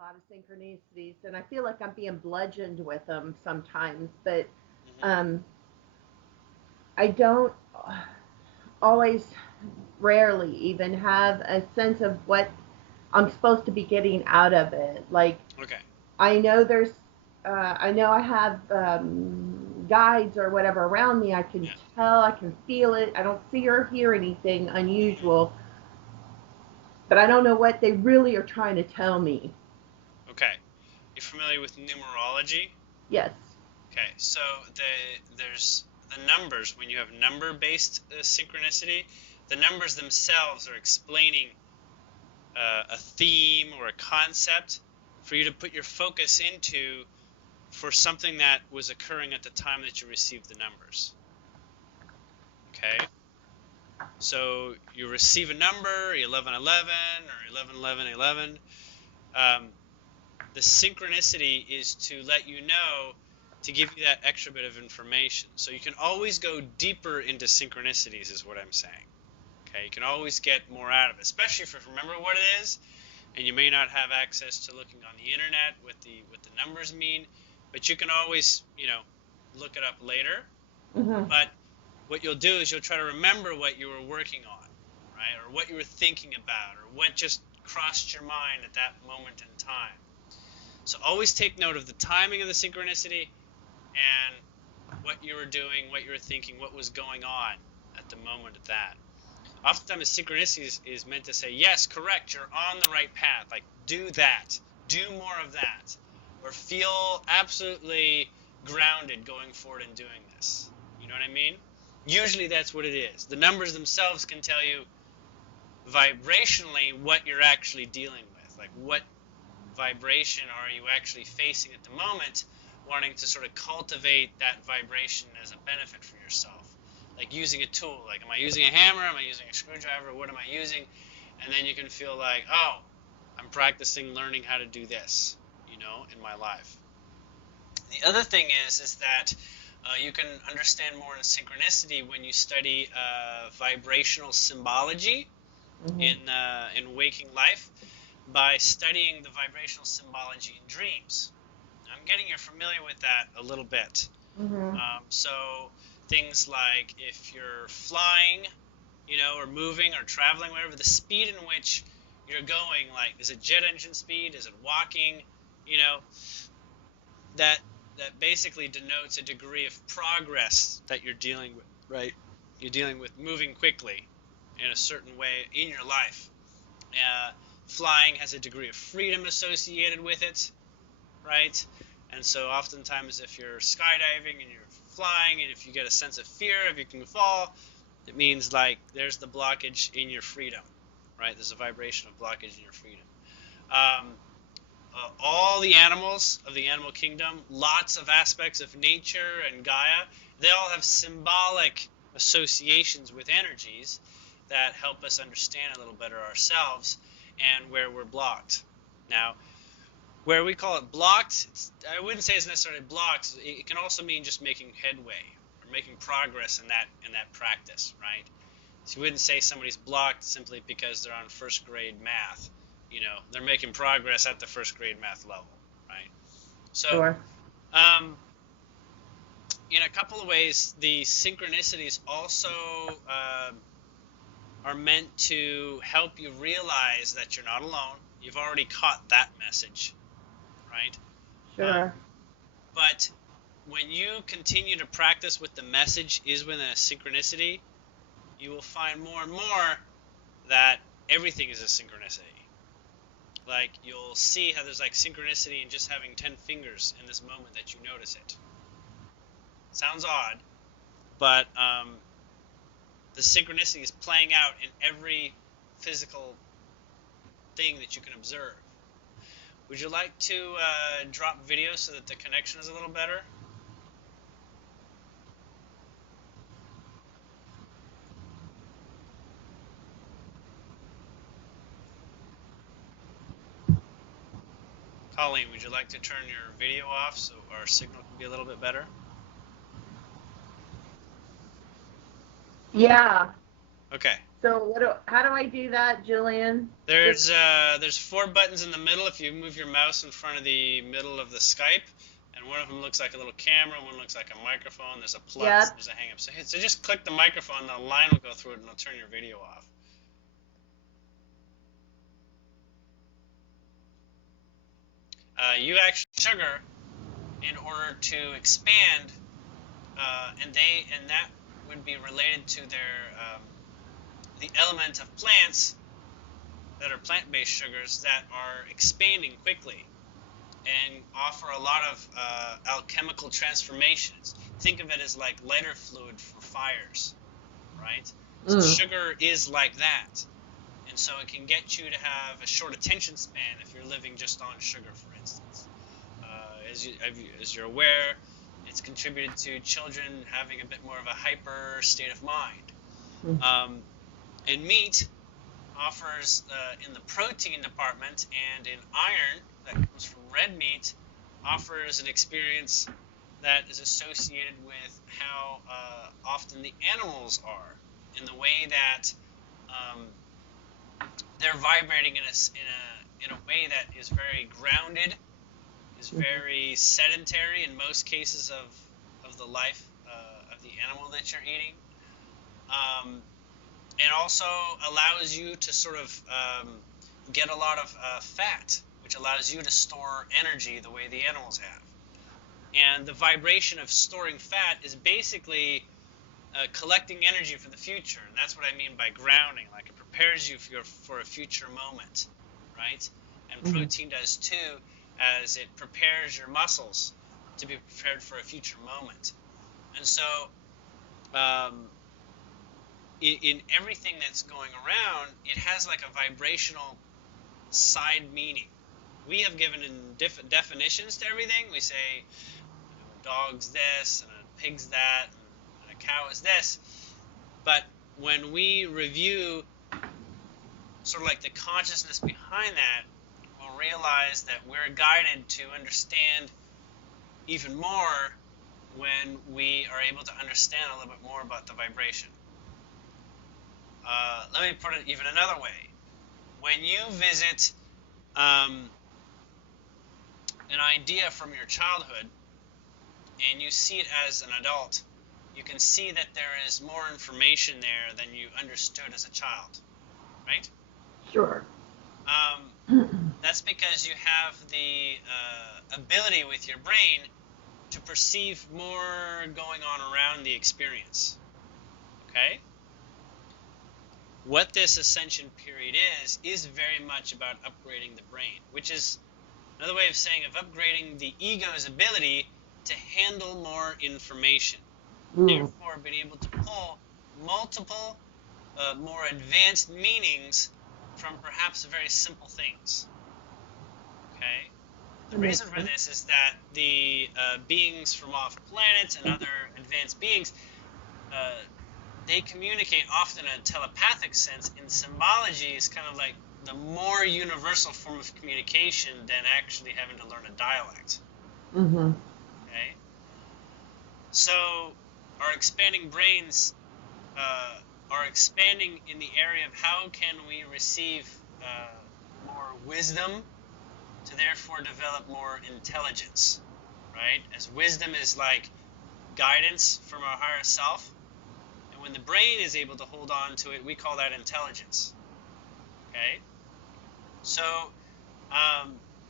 lot of synchronicities, and I feel like I'm being bludgeoned with them sometimes, but Hmm. um, I don't always, rarely even have a sense of what I'm supposed to be getting out of it. Like, Okay. I know there's, I know I have guides or whatever around me. I can Yeah. tell, I can feel it. I don't see or hear anything unusual, but I don't know what they really are trying to tell me. Okay. You familiar with numerology? Yes. Okay. So there's the numbers. When you have number-based synchronicity, the numbers themselves are explaining a theme or a concept for you to put your focus into for something that was occurring at the time that you received the numbers. Okay. So you receive a number, 1111 or 111111. Um, the synchronicity is to let you know, to give you that extra bit of information. So you can always go deeper into synchronicities, is what I'm saying. Okay, you can always get more out of it, especially if you remember what it is, and you may not have access to looking on the internet what the numbers mean, but you can always, look it up later. Hmm. But what you'll do is you'll try to remember what you were working on, right? Or what you were thinking about, or what just crossed your mind at that moment in time. So always take note of the timing of the synchronicity and what you were doing, what you were thinking, what was going on at the moment of that. Oftentimes, synchronicity is meant to say, yes, correct, you're on the right path. Like, do that. Do more of that. Or feel absolutely grounded going forward and doing this. You know what I mean? Usually that's what it is. The numbers themselves can tell you vibrationally what you're actually dealing with. Like, what vibration are you actually facing at the moment, wanting to sort of cultivate that vibration as a benefit for yourself. Like using a tool, like, am I using a hammer, am I using a screwdriver, what am I using? And then you can feel like, oh, I'm practicing learning how to do this, in my life. The other thing is that you can understand more in synchronicity when you study vibrational symbology Hmm. in waking life, by studying the vibrational symbology in dreams. I'm getting you familiar with that a little bit. Hmm. So things like if you're flying, or moving or traveling, whatever, the speed in which you're going, like, is it jet engine speed? Is it walking? You know, that that basically denotes a degree of progress that you're dealing with, right? You're dealing with moving quickly in a certain way in your life. Uh, Flying has a degree of freedom associated with it, right? And so oftentimes if you're skydiving and you're flying and if you get a sense of fear if you can fall, it means like there's the blockage in your freedom, right? There's a vibration of blockage in your freedom. Um, all the animals of the animal kingdom, lots of aspects of nature and Gaia, they all have symbolic associations with energies that help us understand a little better ourselves and where we're blocked. Now, where we call it blocked, I wouldn't say it's necessarily blocked. It can also mean just making headway or making progress in that practice, right? So you wouldn't say somebody's blocked simply because they're on first grade math. They're making progress at the first grade math level, right? So, Sure. um, in a couple of ways, the synchronicities also are meant to help you realize that you're not alone. You've already caught that message, right? Um, Sure. but when you continue to practice what the message is within a synchronicity, you will find more and more that everything is a synchronicity. Like, you'll see how there's like synchronicity in just having 10 fingers in this moment that you notice it. Sounds odd, but the synchronicity is playing out in every physical thing that you can observe. Would you like to drop video so that the connection is a little better? Colleen, would you like to turn your video off so our signal can be a little bit better? Yeah. Okay. So how do I do that, Julien? Just There's 4 buttons in the middle if you move your mouse in front of the middle of the Skype, and one of them looks like a little camera, one looks like a microphone. There's a plus, yep. there's a hang up. So just click the microphone, the line will go through it, and it'll turn your video off. You actually sugar in order to expand, and that would be related to the element of plants that are plant-based sugars that are expanding quickly and offer a lot of alchemical transformations. Think of it as like lighter fluid for fires, right? So sugar is like that. And so it can get you to have a short attention span if you're living just on sugar, for instance. As you're aware, it's contributed to children having a bit more of a hyper state of mind. And meat offers, in the protein department and in iron that comes from red meat, offers an experience that is associated with how often the animals are, in the way that they're vibrating in a way that is very grounded, is very sedentary in most cases of the life of the animal that you're eating. And also allows you to sort of get a lot of fat, which allows you to store energy the way the animals have. And the vibration of storing fat is basically collecting energy for the future, and that's what I mean by grounding. Like, it prepares you for a future moment, right? And protein does too, as it prepares your muscles to be prepared for a future moment. And so in everything that's going around, it has like a vibrational side meaning. We have given in different definitions to everything. We say, a dog's this, and a pig's that, and a cow is this. But when we review sort of like the consciousness behind that, we'll realize that we're guided to understand even more when we are able to understand a little bit more about the vibration. Let me put it even another way. When you visit an idea from your childhood and you see it as an adult, you can see that there is more information there than you understood as a child, right? Sure. That's because you have the ability with your brain to perceive more going on around the experience, okay? What this ascension period is very much about upgrading the brain, which is another way of saying of upgrading the ego's ability to handle more information. Therefore, being able to pull multiple, more advanced meanings from perhaps very simple things. Okay? The reason for this is that the beings from off planets and other advanced beings, they communicate often in a telepathic sense. In symbology, is kind of like the more universal form of communication than actually having to learn a dialect. Okay? So our expanding brains are expanding in the area of how can we receive more wisdom to therefore develop more intelligence, right? As wisdom is like guidance from our higher self, and when the brain is able to hold on to it, we call that intelligence. Okay? So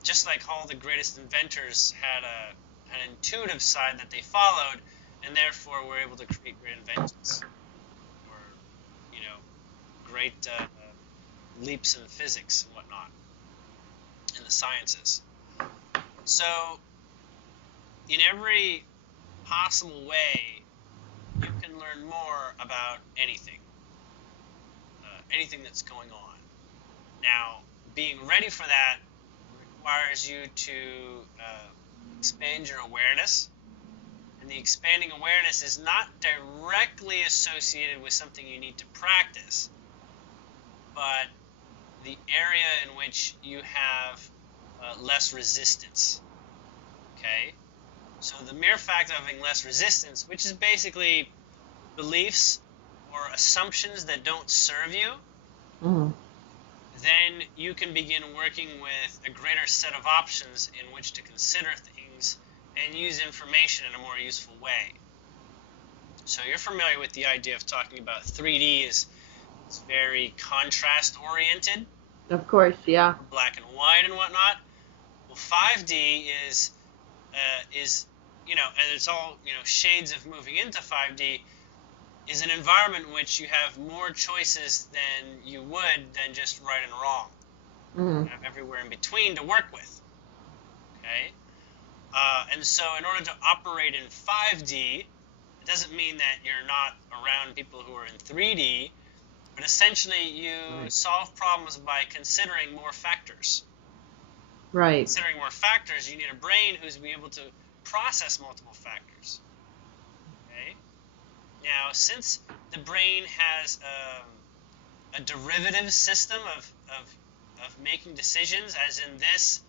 just like all the greatest inventors had an intuitive side that they followed, and therefore were able to create great inventions, or great leaps in physics and whatnot, in the sciences. So in every possible way, you can learn more about anything that's going on. Now, being ready for that requires you to expand your awareness. And the expanding awareness is not directly associated with something you need to practice, but the area in which you have less resistance. Okay? So the mere fact of having less resistance, which is basically beliefs or assumptions that don't serve you, Mm. then you can begin working with a greater set of options in which to consider things and use information in a more useful way. So you're familiar with the idea of talking about 3D is it's very contrast oriented, Of course, yeah. black and white and whatnot. Well, 5D is and it's all shades of moving into 5D, is an environment in which you have more choices than you would than just right and wrong. Mm. You have everywhere in between to work with. Okay, and so in order to operate in 5D, it doesn't mean that you're not around people who are in 3D, but essentially you solve problems by considering more factors. Right. Considering more factors, you need a brain who's be able to process multiple factors. Okay. Now, since the brain has a derivative system of making decisions, as in this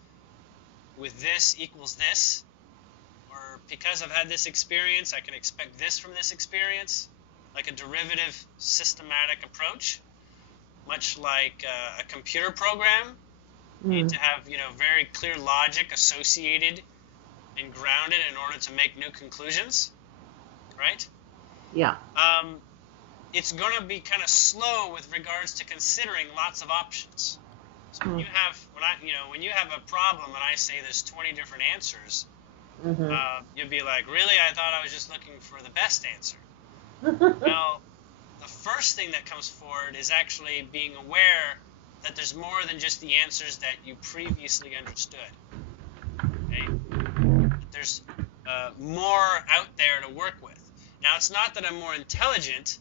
with this equals this, or because I've had this experience, I can expect this from this experience, like a derivative systematic approach, much like a computer program. You need to have very clear logic associated and grounded in order to make new conclusions, right? Yeah. It's going to be kind of slow with regards to considering lots of options. So when you have when you have a problem and I say there's 20 different answers, you'll be like, really? I thought I was just looking for the best answer. Well, the first thing that comes forward is actually being aware that there's more than just the answers that you previously understood. Okay? There's more out there to work with. Now, it's not that I'm more intelligent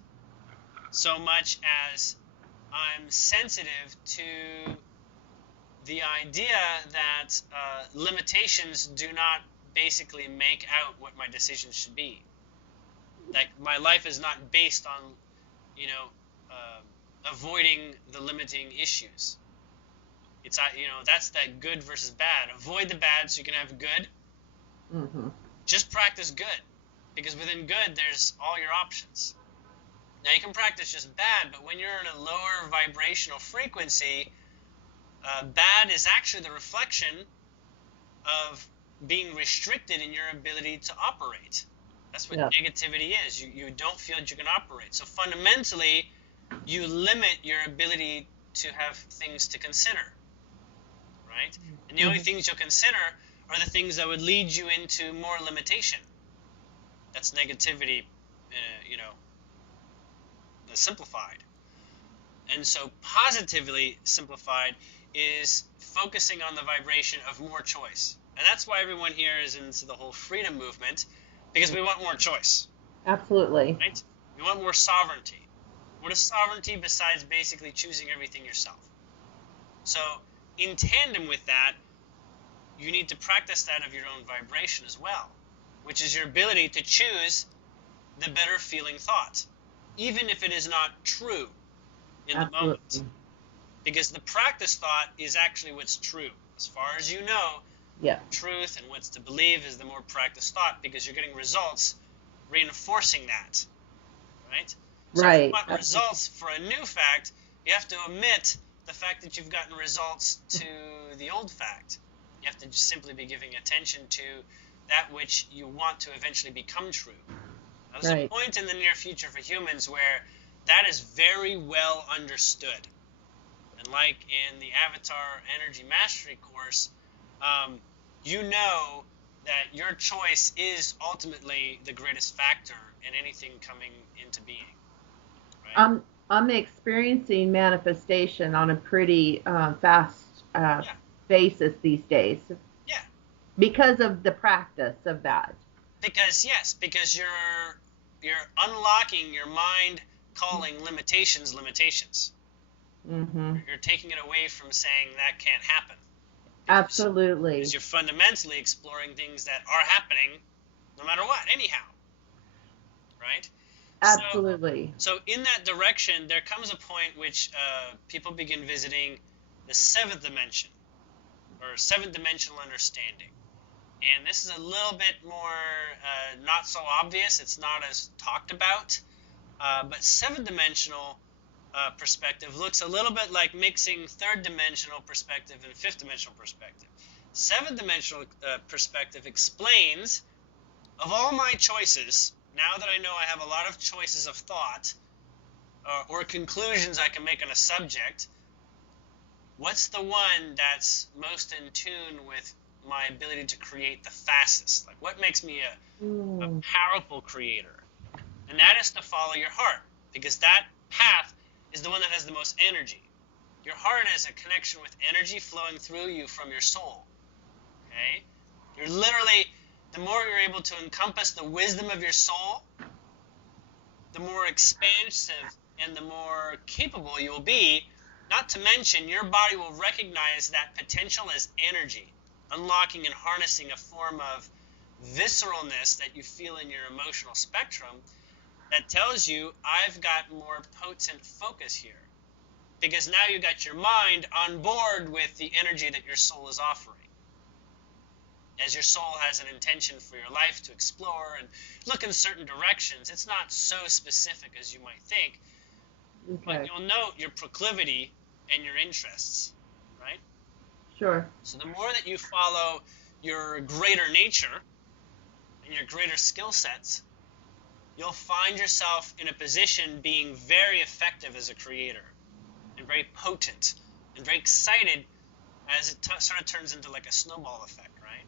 so much as I'm sensitive to the idea that limitations do not basically make out what my decisions should be. Like, my life is not based on, avoiding the limiting issues. It's, that's that good versus bad. Avoid the bad so you can have good. Just practice good. Because within good, there's all your options. Now, you can practice just bad, but when you're in a lower vibrational frequency, bad is actually the reflection of being restricted in your ability to operate. That's what negativity is. You don't feel that you can operate. So fundamentally, you limit your ability to have things to consider, right? And the only things you'll consider are the things that would lead you into more limitation. That's negativity, simplified. And so positively simplified is focusing on the vibration of more choice. And that's why everyone here is into the whole freedom movement, because we want more choice. Absolutely. Right? We want more sovereignty. What is sovereignty besides basically choosing everything yourself? So in tandem with that, you need to practice that of your own vibration as well, which is your ability to choose the better feeling thought, even if it is not true in the moment. Because the practice thought is actually what's true. As far as you know, truth and what's to believe is the more practiced thought, because you're getting results reinforcing that, right? So if you want results for a new fact, you have to omit the fact that you've gotten results to the old fact. You have to just simply be giving attention to that which you want to eventually become true. Now, there's a point in the near future for humans where that is very well understood. And like in the Avatar Energy Mastery course, you know that your choice is ultimately the greatest factor in anything coming into being. Right? I'm experiencing manifestation on a pretty fast basis these days. Yeah. Because of the practice of that. Because you're unlocking your mind calling limitations. You're taking it away from saying that can't happen. Absolutely. Because you're fundamentally exploring things that are happening no matter what, anyhow. Right? Absolutely. So in that direction, there comes a point which people begin visiting the seventh dimension, or seventh dimensional understanding. And this is a little bit more not so obvious. It's not as talked about. But seventh dimensional perspective looks a little bit like mixing third dimensional perspective and fifth dimensional perspective. Seventh dimensional perspective explains, of all my choices, now that I know I have a lot of choices of thought or conclusions I can make on a subject, what's the one that's most in tune with my ability to create the fastest? Like, what makes me a powerful creator? And that is to follow your heart, because that path is the one that has the most energy. Your heart has a connection with energy flowing through you from your soul. Okay? You're literally, the more you're able to encompass the wisdom of your soul, the more expansive and the more capable you will be. Not to mention, your body will recognize that potential as energy, unlocking and harnessing a form of visceralness that you feel in your emotional spectrum that tells you, I've got more potent focus here. Because now you got your mind on board with the energy that your soul is offering. As your soul has an intention for your life to explore and look in certain directions, it's not so specific as you might think. Okay. But you'll note your proclivity and your interests, right? Sure. So the more that you follow your greater nature and your greater skill sets, you'll find yourself in a position being very effective as a creator and very potent and very excited as it sort of turns into like a snowball effect, right?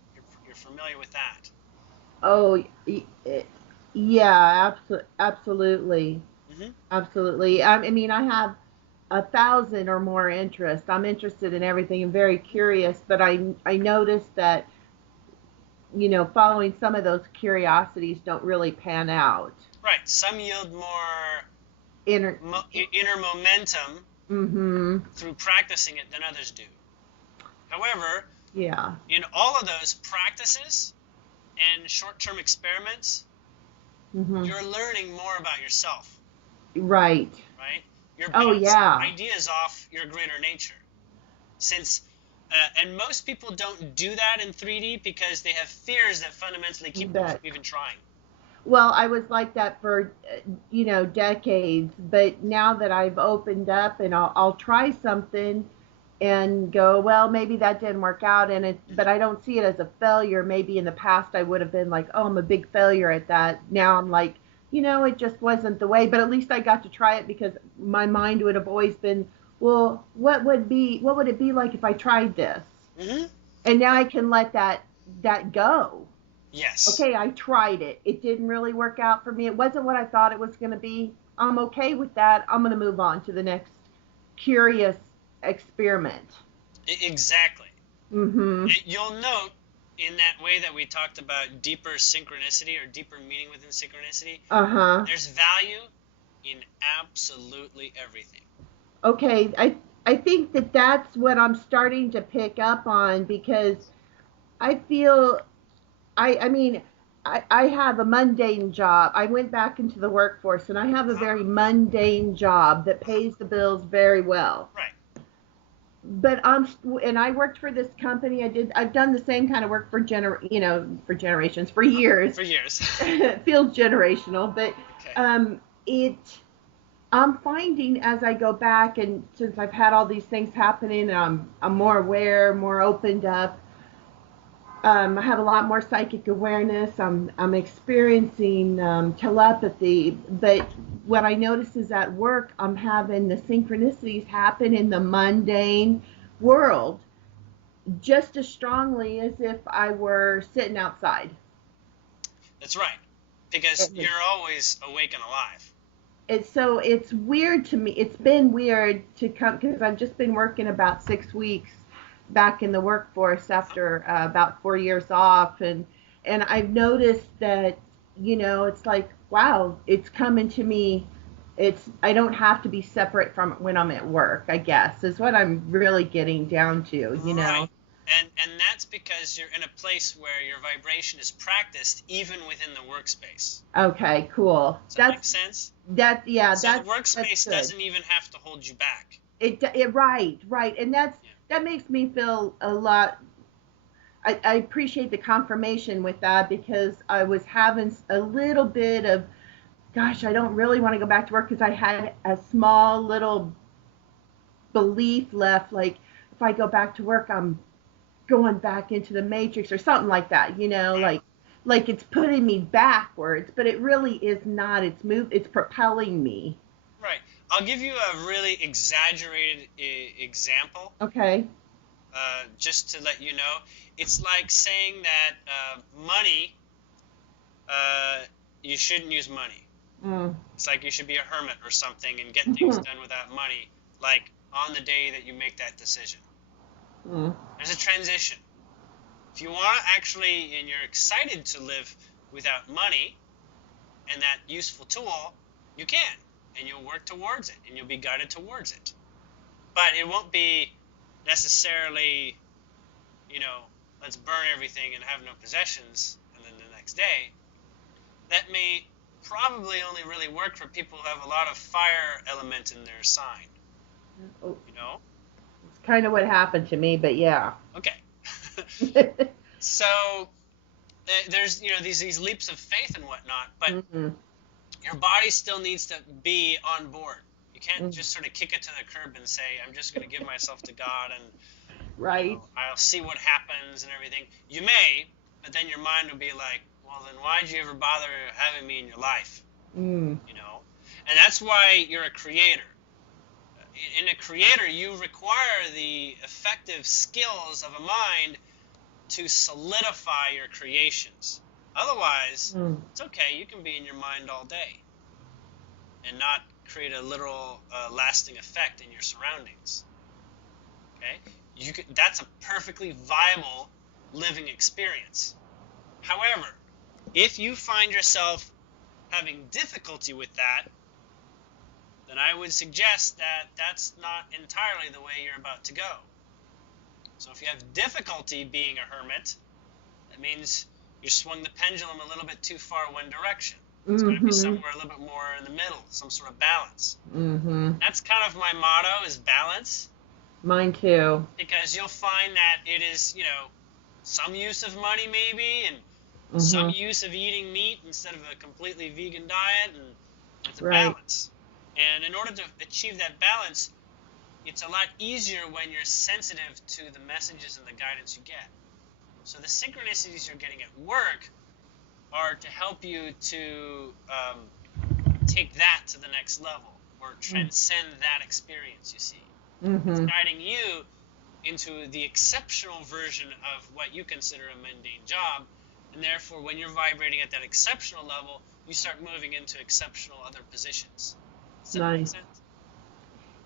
You're familiar with that. Oh, yeah, absolutely. Mm-hmm. Absolutely. I mean, I have 1,000 or more interests. I'm interested in everything and very curious, but I noticed that, following some of those curiosities don't really pan out. Right. Some yield more inner momentum through practicing it than others do. However, in all of those practices and short-term experiments, you're learning more about yourself. Right. Right? You're bouncing ideas off your greater nature. And most people don't do that in 3D because they have fears that fundamentally keep them from even trying. Well, I was like that for, decades, but now that I've opened up and I'll try something and go, well, maybe that didn't work out, but I don't see it as a failure. Maybe in the past I would have been like, oh, I'm a big failure at that. Now I'm like, it just wasn't the way, but at least I got to try it because my mind would have always been, well, what would it be like if I tried this? Mm-hmm. And now I can let that go. Yes. Okay, I tried it. It didn't really work out for me. It wasn't what I thought it was going to be. I'm okay with that. I'm going to move on to the next curious experiment. Exactly. Mm-hmm. You'll note in that way that we talked about deeper synchronicity or deeper meaning within synchronicity, there's value in absolutely everything. Okay, I think that's what I'm starting to pick up on because I feel, I mean, I have a mundane job. I went back into the workforce and I have a very mundane job that pays the bills very well. Right. But I worked for this company. I've done the same kind of work for generations, for years. For years. It feels generational, but okay. I'm finding as I go back and since I've had all these things happening, and I'm more aware, more opened up. I have a lot more psychic awareness. I'm experiencing telepathy, but what I notice is at work, I'm having the synchronicities happen in the mundane world just as strongly as if I were sitting outside. That's right, because you're always awake and alive. It's weird to me. It's been weird to come because I've just been working about 6 weeks back in the workforce after about 4 years off, and I've noticed that it's like, wow, it's coming to me. I don't have to be separate from it when I'm at work, I guess, is what I'm really getting down to, Right. And that's because you're in a place where your vibration is practiced even within the workspace. Okay, cool. Does that make sense? So the workspace doesn't even have to hold you back. Right. And that makes me feel a lot. I appreciate the confirmation with that because I was having a little bit of gosh, I don't really want to go back to work because I had a small little belief left, like if I go back to work, I'm going back into the matrix or something like that, Right. like it's putting me backwards, but it really is not. It's propelling me. Right. I'll give you a really exaggerated example, Okay. just to let you know. It's like saying that money, uh, you shouldn't use money. Mm. It's like you should be a hermit or something and get things done without money, like on the day that you make that decision. Mm. There's a transition. If you want to actually, and you're excited to live without money and that useful tool, you can, and you'll work towards it, and you'll be guided towards it. But it won't be necessarily, let's burn everything and have no possessions, and then the next day. That may probably only really work for people who have a lot of fire element in their sign, Oh, you know? it's kind of what happened to me, but yeah. Okay. So there's, these leaps of faith and whatnot, but Mm-hmm. your body still needs to be on board. You can't Mm. just sort of kick it to the curb and say, I'm just going to give myself to God and, Right. I'll see what happens and everything. You may, but then your mind will be like, well, then why'd you ever bother having me in your life? Mm. And that's why you're a creator. In a creator, you require the effective skills of a mind to solidify your creations. Otherwise, Mm. it's okay. You can be in your mind all day and not create a literal lasting effect in your surroundings. Okay? That's a perfectly viable living experience. However, if you find yourself having difficulty with that, then I would suggest that that's not entirely the way you're about to go. So if you have difficulty being a hermit, that means you swung the pendulum a little bit too far one direction. It's got to be Mm-hmm. somewhere a little bit more in the middle, some sort of balance. Mm-hmm. That's kind of my motto, is balance, Mine too. because you'll find that it is, some use of money maybe, and some Mm-hmm. use of eating meat instead of a completely vegan diet, and it's a Right. balance. And in order to achieve that balance, it's a lot easier when you're sensitive to the messages and the guidance you get. So the synchronicities you're getting at work are to help you to take that to the next level, or transcend that experience, you see. It's Mm-hmm. guiding you into the exceptional version of what you consider a mundane job, and therefore when you're vibrating at that exceptional level, you start moving into exceptional other positions. Does that make Nice. sense?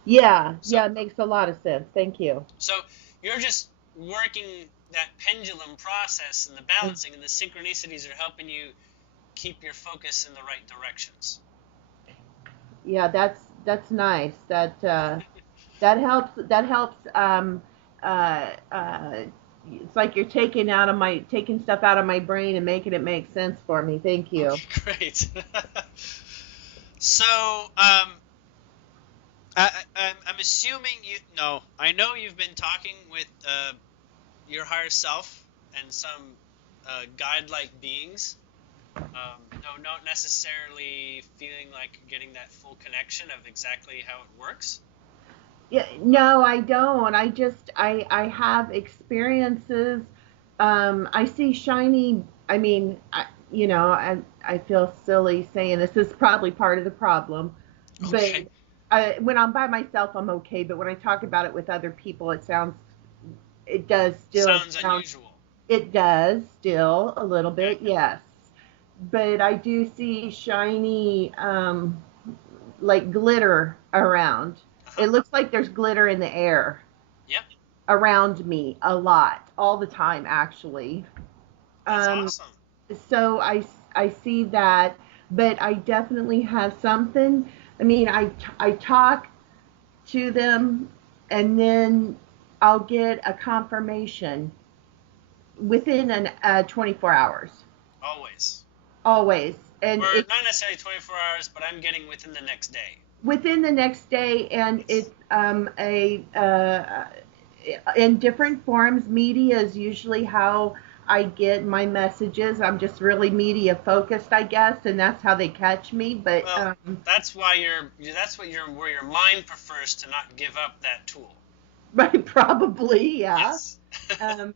Yeah. So, Yeah. It makes a lot of sense. Thank you. so you're just working that pendulum process and the balancing, and the synchronicities are helping you keep your focus in the right directions. Yeah. That's nice. That helps. That helps. Uh, uh, it's like you're taking stuff out of my brain and making it make sense for me. Thank you. Okay, great. So, I'm assuming you. No, I know you've been talking with your higher self and some guide-like beings. No, not necessarily feeling like you're getting that full connection of exactly how it works. Yeah, no, I don't. I have experiences. I see shiny. I mean, I feel silly saying this is probably part of the problem, but Okay. when I'm by myself, I'm okay. But when I talk about it with other people, it does still Sounds sound, unusual. it does still a little Okay. bit, yes. But I do see shiny, like glitter around. It Uh-huh. looks like there's glitter in the air Yep. around me a lot, all the time, actually. That's Um, awesome. so I see that, but I definitely have something. I mean, I talk to them, and then I'll get a confirmation within 24 hours, Always. always. Or And it's not necessarily 24 hours, but I'm getting within the next day. within the next day, and That's it's a in different forms. Media is usually how I get my messages. I'm just really media focused, I guess, and that's how they catch me. But Well, that's where your mind prefers to not give up that tool. right, probably, yeah. Yes. And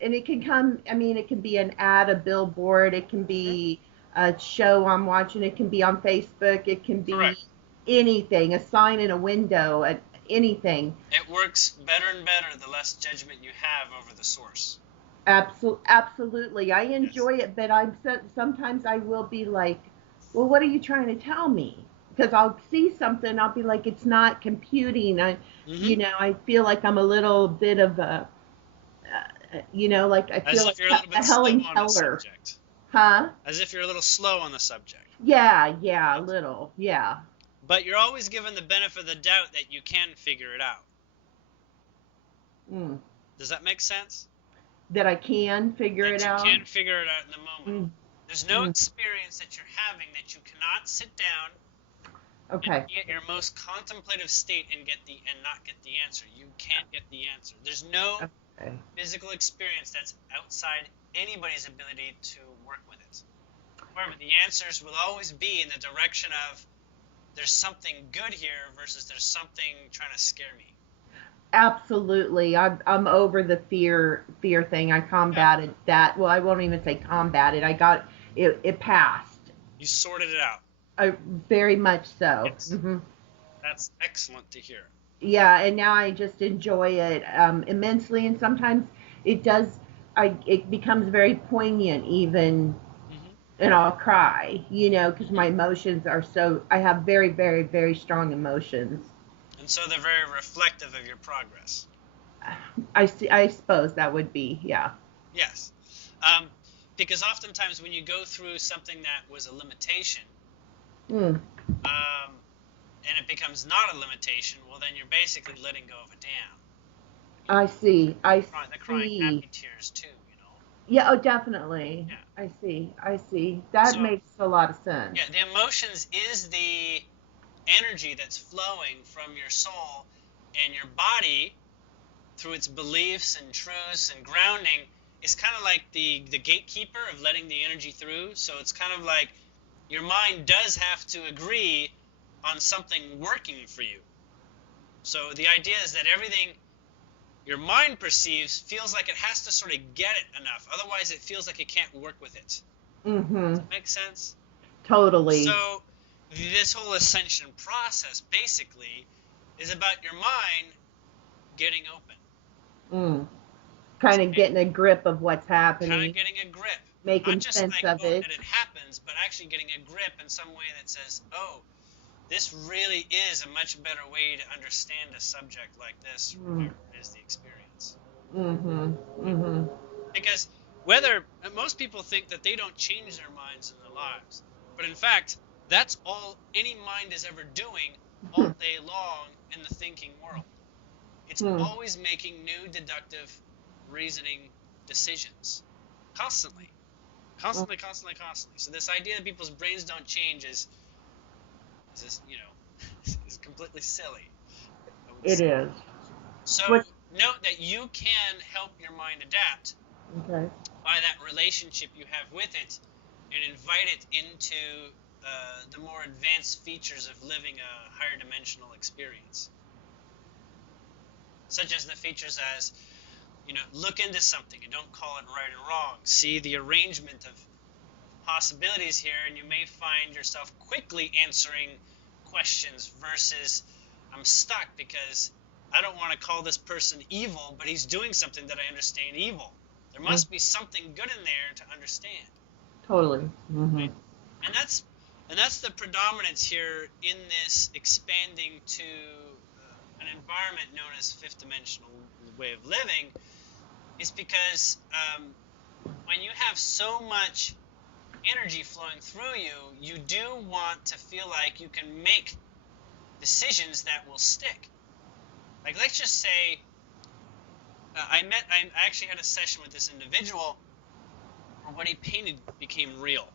it can come. I mean, it can be an ad, a billboard. It can be a show I'm watching. It can be on Facebook. It can be Correct. anything. A sign in a window. Anything. It works better and better the less judgment you have over the source. Absolutely. I Yes. enjoy it, but sometimes I will be like, well, what are you trying to tell me? Because I'll see something, I'll be like, it's not computing. Hmm. I feel like I'm a little bit of like I As feel if like you're a little a bit slow Helen on the Keller, subject. huh? As if you're a little slow on the subject. Yeah, a Yes. little, yeah. But you're always given the benefit of the doubt that you can figure it out. Mm. Does that make sense? That I can figure it That you out. can figure it out in the moment. Mm. There's no Mm. experience that you're having that you cannot sit down and Okay. be at your most contemplative state and not get the answer. You can't get the answer. There's no Okay. physical experience that's outside anybody's ability to work with it. However, the answers will always be in the direction of there's something good here versus there's something trying to scare me. Absolutely. I'm over the fear thing. I Yeah. combated that. Well, I won't even say combated. I got it passed. You sorted it out. Very much so. Yes. That's excellent to hear. Yeah, and now I just enjoy it immensely, and sometimes it does. It becomes very poignant even, Hmm. and I'll cry, because my emotions are so. I have very, very, very strong emotions. And so they're very reflective of your progress. I see. I suppose that would be, yeah. Yes. Um, because oftentimes when you go through something that was a limitation, Mm, and it becomes not a limitation, well, then you're basically letting go of a dam. I see. I They're crying see. happy tears too, you know. Yeah, oh, definitely. Yeah. I see. I see. That So, makes a lot of sense. yeah, the emotions is the energy that's flowing from your soul and your body through its beliefs and truths and grounding is kind of like the gatekeeper of letting the energy through. So it's kind of like your mind does have to agree on something working for you. So the idea is that everything your mind perceives feels like it has to sort of get it enough. Otherwise, it feels like it can't work with it. Mm-hmm. Does that make sense? Totally. So this whole ascension process basically is about your mind getting open. Mm. Kind of getting a grip of what's Kind of happening, getting a grip. Not making just sense like, of oh, it. that it happens, but actually getting a grip in some way that says, oh, this really is a much better way to understand a subject like this, or Mm. whatever it is the experience. Mm-hmm. Mm-hmm. Because whether most people think that they don't change their minds in their lives, but in fact, that's all any mind is ever doing all day long in the thinking world. It's Hmm. always making new deductive reasoning decisions constantly. Constantly, constantly, constantly. So this idea that people's brains don't change is is completely silly, I would It say. is. So What? note that you can help your mind adapt Okay. by that relationship you have with it and invite it into the more advanced features of living a higher dimensional experience. Such as the features as, look into something and don't call it right or wrong. See the arrangement of possibilities here, and you may find yourself quickly answering questions versus I'm stuck because I don't want to call this person evil, but he's doing something that I understand evil. There Mm. must be something good in there to understand. Totally. Mm-hmm. Right? And that's the predominance here in this expanding to an environment known as fifth dimensional way of living, is because when you have so much energy flowing through you, you do want to feel like you can make decisions that will stick. Like, let's just say I actually had a session with this individual where what he painted became real,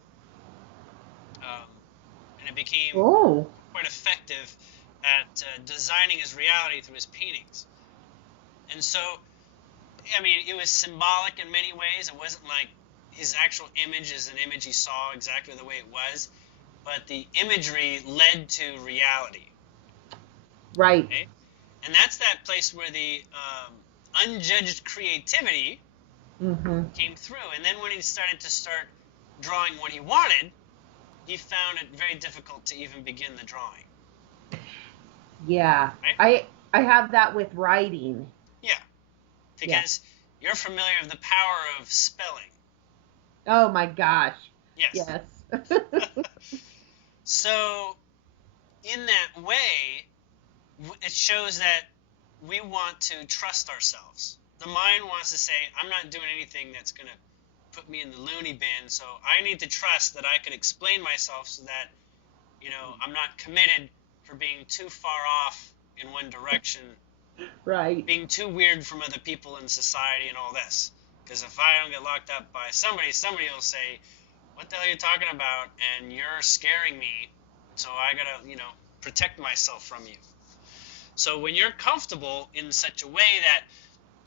and it became Oh. quite effective at designing his reality through his paintings. And so I mean, it was symbolic in many ways. It wasn't like his actual image is an image he saw exactly the way it was, but the imagery led to reality. Right. Okay? And that's that place where the unjudged creativity came through. And then when he started to start drawing what he wanted, he found it very difficult to even begin the drawing. Yeah. Right? I have that with writing. Yeah. Because you're familiar with the power of spelling. Oh my gosh. Yes. So, in that way, it shows that we want to trust ourselves. The mind wants to say, I'm not doing anything that's going to put me in the loony bin, so I need to trust that I can explain myself so that, I'm not committed for being too far off in one direction. Right. Being too weird from other people in society and all this. Because if I don't get locked up by somebody will say, what the hell are you talking about? And you're scaring me, so I gotta, protect myself from you. So when you're comfortable in such a way that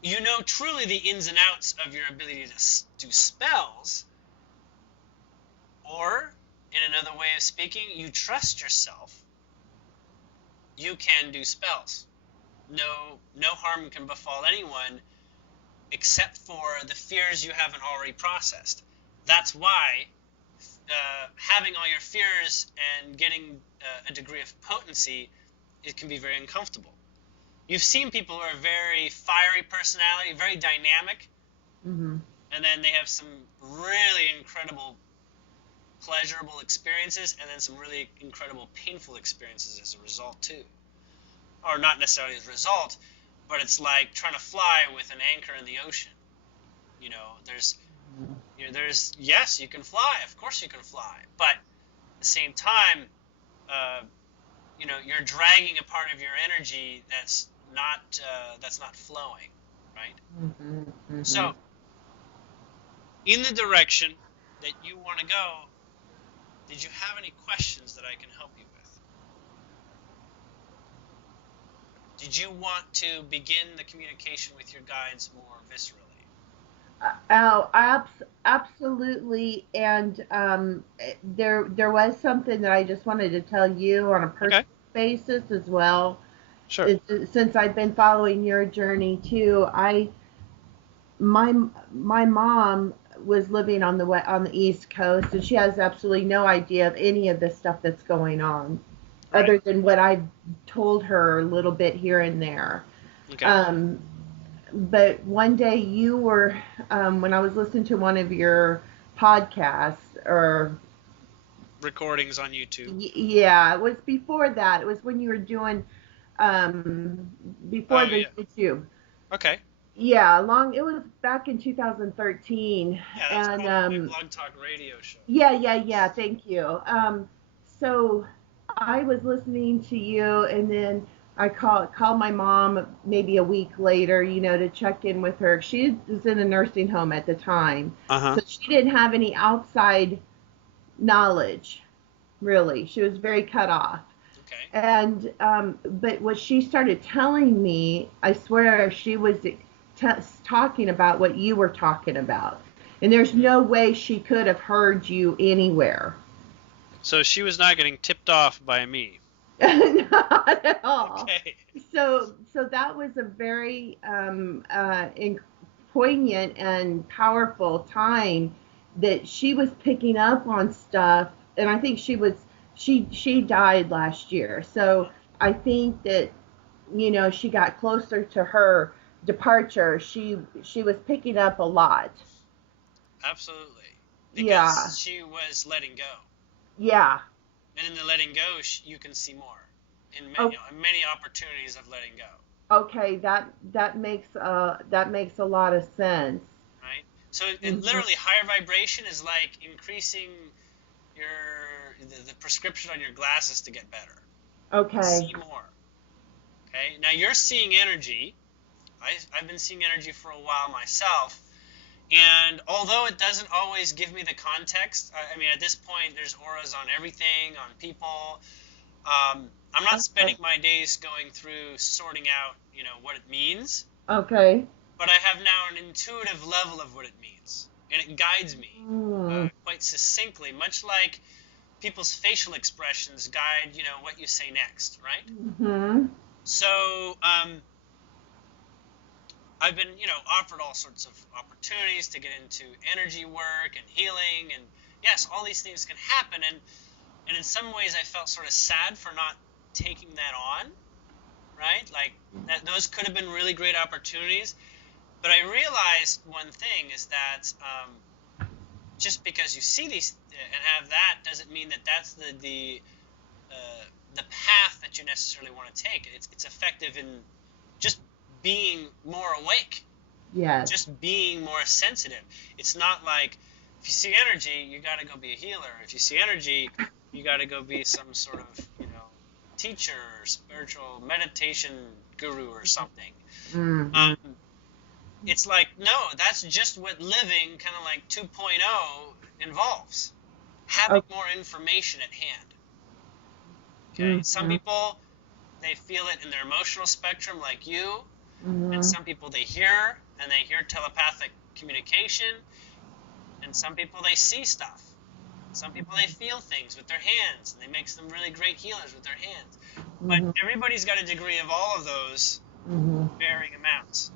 you know truly the ins and outs of your ability to do spells, or in another way of speaking, you trust yourself, you can do spells. No harm can befall anyone except for the fears you haven't already processed. That's why having all your fears and getting a degree of potency, it can be very uncomfortable. You've seen people who are very fiery personality, very dynamic, and then they have some really incredible pleasurable experiences and then some really incredible painful experiences as a result too. Or not necessarily as a result, but it's like trying to fly with an anchor in the ocean. There's yes, you can fly. Of course you can fly. But at the same time, you're dragging a part of your energy that's not flowing, right? So, in the direction that you want to go, did you have any questions that I can help you with? Did you want to begin the communication with your guides more viscerally? Absolutely. And there was something that I just wanted to tell you on a personal basis as well. Sure. Since I've been following your journey too, my mom was living on the East Coast, and she has absolutely no idea of any of the stuff that's going on, other than what I've told her a little bit here and there. Okay. But one day you were, when I was listening to one of your podcasts or recordings on YouTube. Yeah, it was before that. It was when you were doing before the YouTube. Okay. Yeah, it was back in 2013. Yeah, that's probably my Blog Talk Radio show. Yeah, thank you. So I was listening to you, and then I called my mom maybe a week later, to check in with her. She was in a nursing home at the time. So she didn't have any outside knowledge, really. She was very cut off. Okay. And but what she started telling me, I swear she was talking about what you were talking about. And there's no way she could have heard you anywhere. So she was not getting tipped off by me. Not at all. Okay. So that was a very poignant and powerful time that she was picking up on stuff. And I think she died last year. So I think that, she got closer to her departure. She was picking up a lot. Absolutely. Because she was letting go. Yeah. And in the letting go, you can see more. In many opportunities of letting go. Okay, that makes a lot of sense. Right. So literally, higher vibration is like increasing the prescription on your glasses to get better. Okay. See more. Okay. Now you're seeing energy. I've been seeing energy for a while myself, and although it doesn't always give me the context, I mean, at this point, there's auras on everything, on people. I'm not spending my days going through sorting out, what it means. Okay. but I have now an intuitive level of what it means, and it guides me quite succinctly, much like people's facial expressions guide, what you say next, right? Mm-hmm. So I've been, offered all sorts of opportunities to get into energy work and healing, and yes, all these things can happen, and in some ways I felt sort of sad for not taking that on, right? Like, those could have been really great opportunities, but I realized one thing is that just because you see these and have that doesn't mean that that's the path that you necessarily want to take. It's effective in just being more awake. Yes. Just being more sensitive. It's not like if you see energy, you got to go be a healer. If you see energy, you got to go be some sort of, teacher or spiritual meditation guru or something. Mm-hmm. It's like, no, that's just what living kind of like 2.0 involves. Having more information at hand. Okay. Mm-hmm. Some people, they feel it in their emotional spectrum like you, and some people they hear, and they hear telepathic communication, and some people they see stuff. Some people they feel things with their hands, and they make them really great healers with their hands. But everybody's got a degree of all of those varying amounts.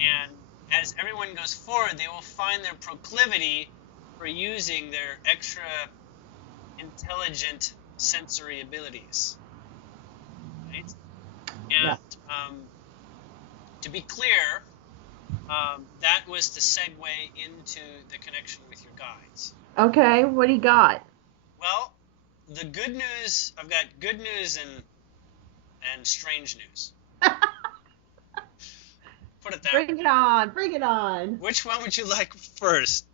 And as everyone goes forward, they will find their proclivity for using their extra intelligent sensory abilities. Right? And to be clear, that was the segue into the connection with your guides. Okay, what do you got? Well, the good news, I've got good news and strange news. Put it that way. Bring it on, bring it on. Which one would you like first?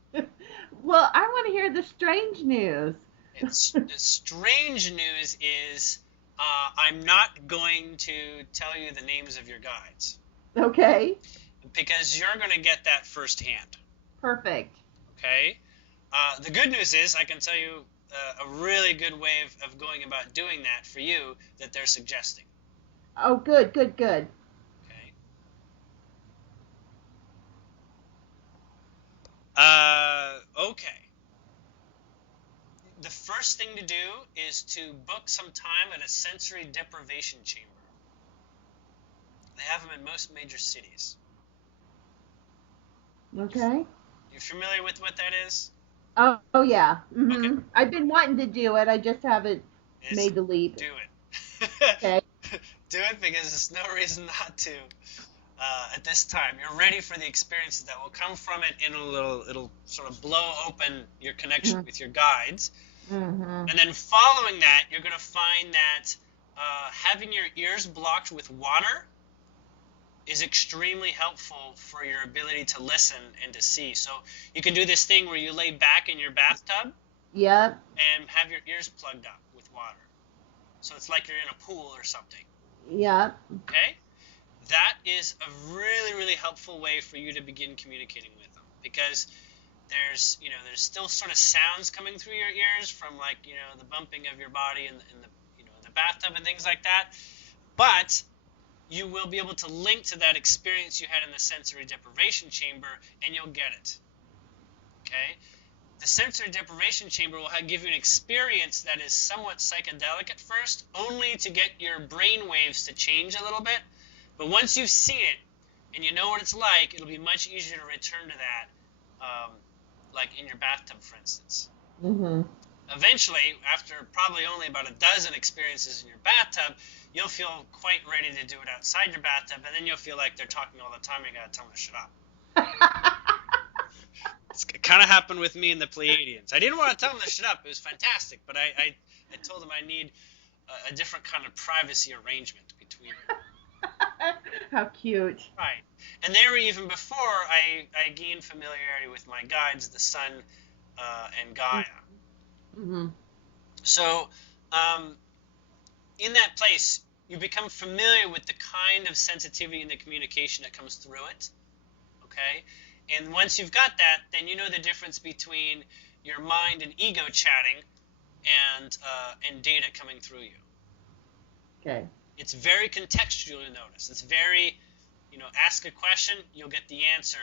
Well, I want to hear the strange news. The strange news is I'm not going to tell you the names of your guides. Okay. Because you're going to get that firsthand. Perfect. Okay? The good news is I can tell you a really good way of going about doing that for you that they're suggesting. Oh, good. Okay. Okay. The first thing to do is to book some time at a sensory deprivation chamber. They have them in most major cities. Okay. You familiar with what that is? Oh yeah. Mm-hmm. Okay. I've been wanting to do it. I just haven't made the leap. Do it. Okay. Do it because there's no reason not to at this time. You're ready for the experiences that will come from it, and it'll sort of blow open your connection with your guides. And then following that, you're going to find that having your ears blocked with water is extremely helpful for your ability to listen and to see. So you can do this thing where you lay back in your bathtub Yep. and have your ears plugged up with water. So it's like you're in a pool or something. Yep. Okay? That is a really, really helpful way for you to begin communicating with them, because there's still sort of sounds coming through your ears from, like, the bumping of your body in the bathtub and things like that. But you will be able to link to that experience you had in the sensory deprivation chamber, and you'll get it. Okay? The sensory deprivation chamber will give you an experience that is somewhat psychedelic at first, only to get your brain waves to change a little bit. But once you've seen it and you know what it's like, it'll be much easier to return to that, like in your bathtub, for instance. Eventually, after probably only about a dozen experiences in your bathtub, you'll feel quite ready to do it outside your bathtub, and then you'll feel like they're talking all the time, and you gotta tell them to shut up. It kind of happened with me and the Pleiadians. I didn't want to tell them to shut up. It was fantastic, but I told them I need a different kind of privacy arrangement between them. How cute. Right. And they were even before I gained familiarity with my guides, the Sun and Gaia. So in that place, you become familiar with the kind of sensitivity and the communication that comes through it. Okay? And once you've got that, then you know the difference between your mind and ego chatting and data coming through you. Okay. It's very contextual, you notice. It's very ask a question, you'll get the answer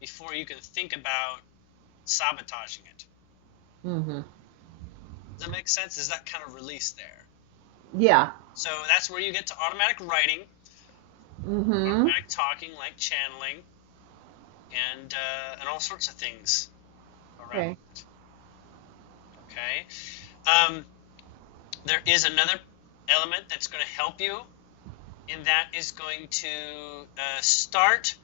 before you can think about sabotaging it. Mhm. Does that make sense? Is that kind of release there? Yeah. So that's where you get to automatic writing, Mhm. automatic talking, like channeling, and all sorts of things around Okay. it. Okay. There is another element that's going to help you, and that is going to start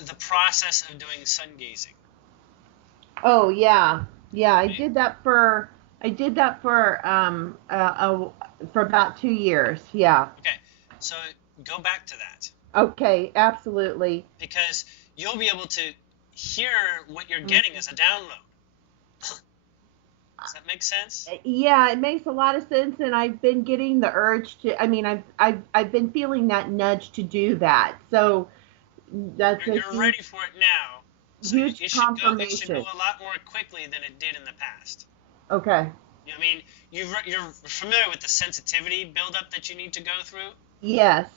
the process of doing sun gazing. Oh yeah. Yeah, I Okay? did that for for about 2 years. Yeah. Okay. So go back to that, Okay, absolutely. because you'll be able to hear what you're getting Mhm. as a download. Does that make sense? Yeah, it makes a lot of sense, and I've been getting the urge to. I mean, I've been feeling that nudge to do that. So that's a You're ready for it now, so huge it should go. It should go confirmation. a lot more quickly than it did in the past. Okay. I mean, you're familiar with the sensitivity buildup that you need to go through. Yes.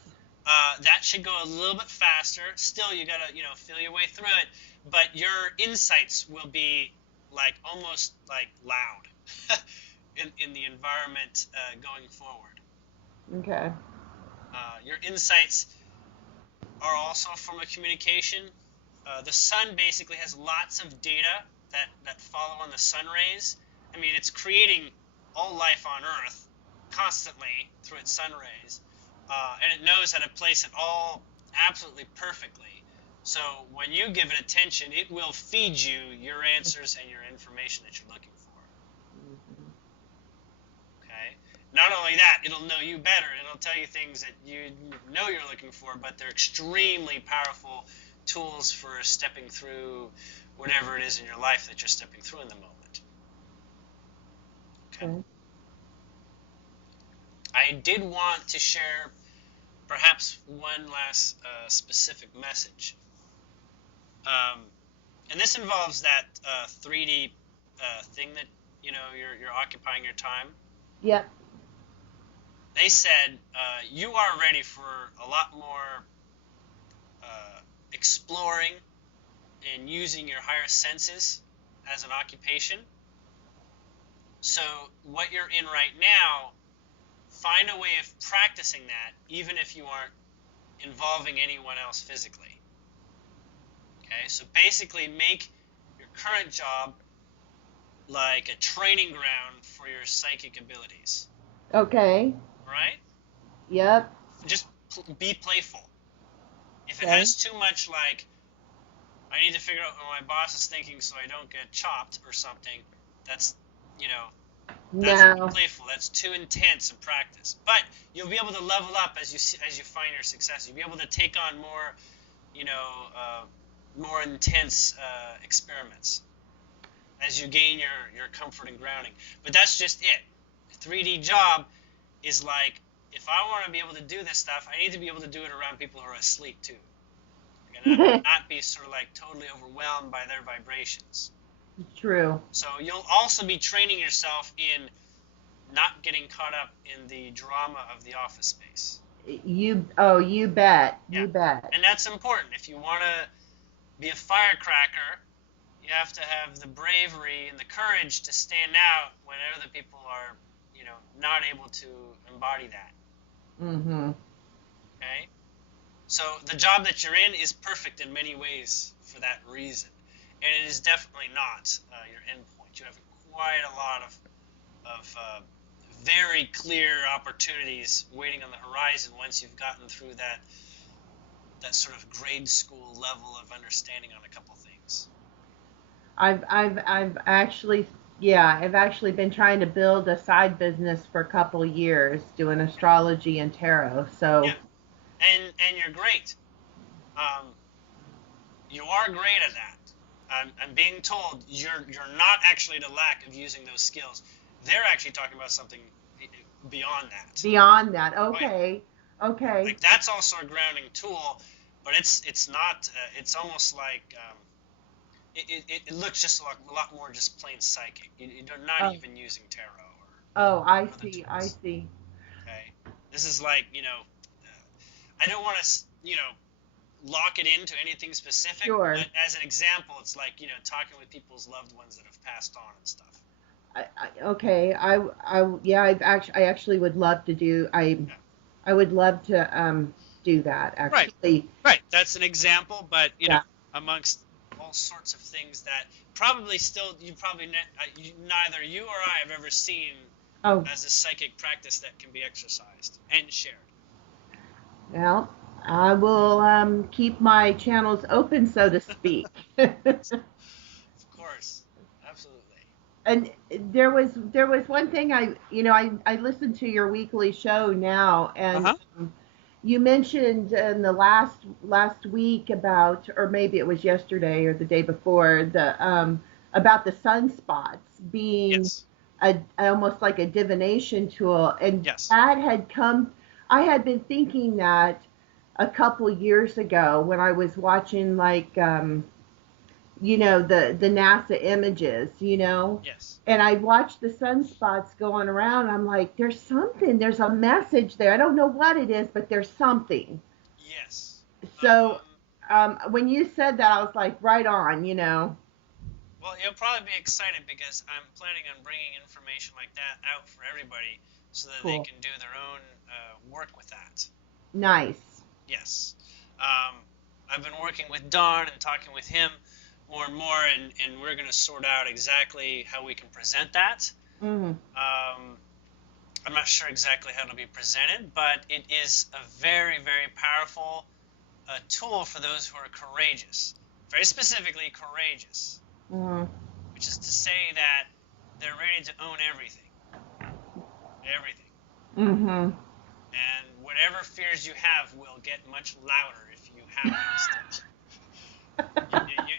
That should go a little bit faster. Still, you gotta feel your way through it, but your insights will be like almost like loud in the environment going forward. Okay. Your insights are also from a communication. The sun basically has lots of data that follow on the sun rays. I mean, it's creating all life on Earth constantly through its sun rays, and it knows how to place it all absolutely perfectly. So when you give it attention, it will feed you your answers and your information that you're looking for. Okay. Not only that, it'll know you better. It'll tell you things that you know you're looking for, but they're extremely powerful tools for stepping through whatever it is in your life that you're stepping through in the moment. Okay. Okay. I did want to share perhaps one last specific message. And this involves that 3D thing that you're occupying your time. Yep. They said you are ready for a lot more exploring and using your higher senses as an occupation. So what you're in right now, find a way of practicing that, even if you aren't involving anyone else physically. Okay, so basically make your current job like a training ground for your psychic abilities. Okay. Right? Yep. Just be playful. If it Okay. has too much like, I need to figure out what my boss is thinking so I don't get chopped or something, that's, that's No. playful. That's too intense in practice. But you'll be able to level up as you find your success. You'll be able to take on more, more intense experiments as you gain your comfort and grounding. But that's just it. A 3D job is like, if I want to be able to do this stuff, I need to be able to do it around people who are asleep too. And not be sort of like totally overwhelmed by their vibrations. True. So you'll also be training yourself in not getting caught up in the drama of the office space. You bet. Yeah. You bet. And that's important. If you want to be a firecracker, you have to have the bravery and the courage to stand out when other people are, not able to embody that. Mhm. Okay? So the job that you're in is perfect in many ways for that reason. And it is definitely not your end point. You have quite a lot of very clear opportunities waiting on the horizon once you've gotten through that sort of grade school level of understanding on a couple things. I've actually I've actually been trying to build a side business for a couple years doing astrology and tarot. So Yeah, and you're great. Um, you are great at that. I'm being told you're not actually the lack of using those skills. They're actually talking about something beyond that. beyond that, Oh yeah, okay. Okay. like that's also a grounding tool, but it's not. It's almost like it looks just a lot more just plain psychic. You're not Oh, even using tarot or oh, I other see. I tools. see. Okay, this is like don't want to, lock it into anything specific. Sure. But as an example, it's like, talking with people's loved ones that have passed on and stuff. Okay. Yeah. I actually would love to do. I would love to do that. Actually. Right. That's an example, but Yeah. amongst all sorts of things that probably still neither you or I have ever seen as a psychic practice that can be exercised and shared. Well, I will keep my channels open, so to speak. Of course, absolutely. And there was one thing I listened to your weekly show now, and you mentioned in the last week about, or maybe it was yesterday or the day before, about the sunspots being almost like a divination tool, and that had come. I had been thinking that a couple years ago when I was watching like the NASA images, Yes. and I watched the sunspots going around. I'm like, there's a message there. I don't know what it is, but there's something. Yes. So when you said that, I was like, right on, Well, you'll probably be excited because I'm planning on bringing information like that out for everybody so that they can do their own work with that. Nice. Yes. I've been working with Don and talking with him more and more, and we're going to sort out exactly how we can present that. Mm-hmm. I'm not sure exactly how it'll be presented, but it is a very, very powerful tool for those who are courageous. Very specifically, courageous. Mm-hmm. Which is to say that they're ready to own everything. Everything. Mm-hmm. And whatever fears you have will get much louder if you have them still.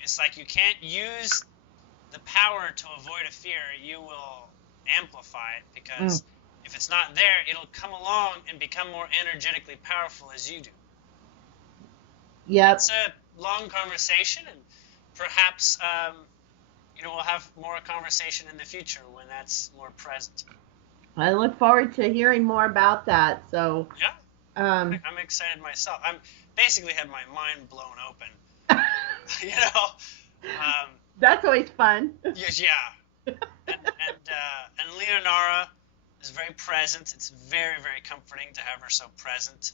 It's like you can't use the power to avoid a fear. You will amplify it because if it's not there, it'll come along and become more energetically powerful as you do. Yep. It's a long conversation, and perhaps we'll have more conversation in the future when that's more present. I look forward to hearing more about that. So yeah, I'm excited myself. I'm basically had my mind blown open. That's always fun. Yeah. And Leonora is very present. It's very, very comforting to have her so present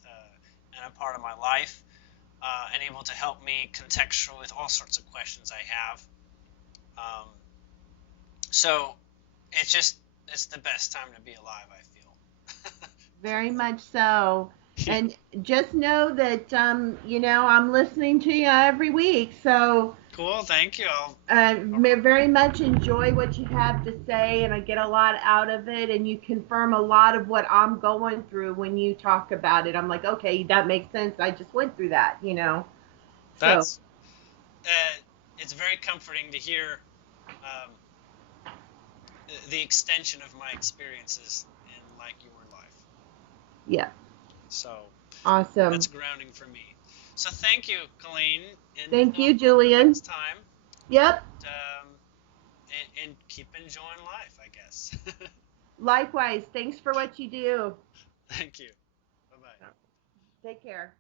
and a part of my life, and able to help me contextual with all sorts of questions I have. So it's the best time to be alive, I feel. Very much so. And just know that, I'm listening to you every week. So cool. Thank you. Very much enjoy what you have to say, and I get a lot out of it. And you confirm a lot of what I'm going through when you talk about it. I'm like, okay, that makes sense. I just went through that, That's, it's very comforting to hear the extension of my experiences in like your life. Yeah. So awesome. That's grounding for me. So thank you, Colleen. And thank you, Julien. Next time. Yep. And keep enjoying life, I guess. Likewise. Thanks for what you do. Thank you. Bye-bye. Take care.